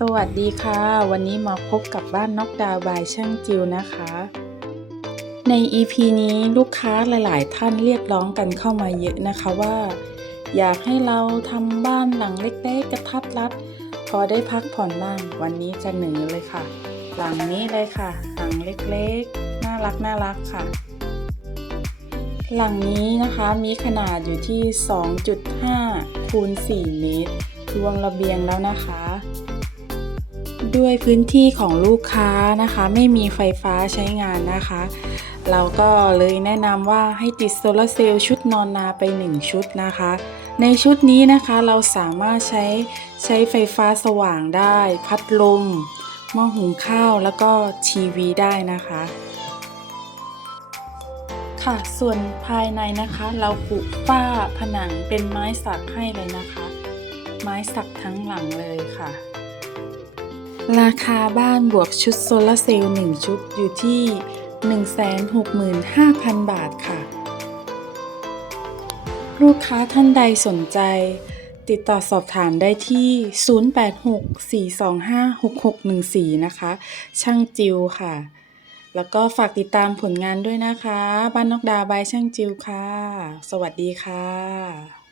สวัสดีค่ะ วันนี้มาพบกับบ้านนอกดาวบายช่างจิวนะคะ ใน EP นี้ลูกค้าหลาย ๆ ท่านเรียกร้องกันเข้ามาเยอะนะคะว่า อยากให้เราทำบ้านหลังเล็ก ๆ กระทัดรัด พอได้พักผ่อนบ้างวันนี้จะเหนือเลยค่ะ หลังนี้เลยค่ะ หลังเล็ก ๆ น่ารักน่ารักค่ะ หลังนี้นะคะมีขนาดอยู่ที่ 2.5คูณ4เมตรรวมระเบียงแล้วนะคะ ด้วยพื้นที่ของลูกค้านะคะ ไม่มีไฟฟ้าใช้งานนะคะ เราก็เลยแนะนำว่าให้ติดโซลาร์เซลล์ชุดนอนนาไป 1 ชุดนะคะ ในชุดนี้นะคะเราสามารถใช้ใช้ไฟฟ้าสว่างได้ พัดลมหม้อหุงข้าวแล้วก็ทีวีได้นะคะค่ะส่วนภายในนะคะเราปูฝ้าผนังเป็นไม้สักให้เลยนะคะ ไม้สักทั้งหลังเลยค่ะ ราคาบ้านบวกชุดโซลาร์เซลล์1ชุดอยู่ที่ 165,000 บาทค่ะ ลูกค้าท่านใดสนใจ ติดต่อสอบถามได้ที่ 0864256614 นะคะ ช่างจิวค่ะ แล้วก็ฝากติดตามผลงานด้วยนะคะ บ้านนกดาบายช่างจิวค่ะ สวัสดีค่ะ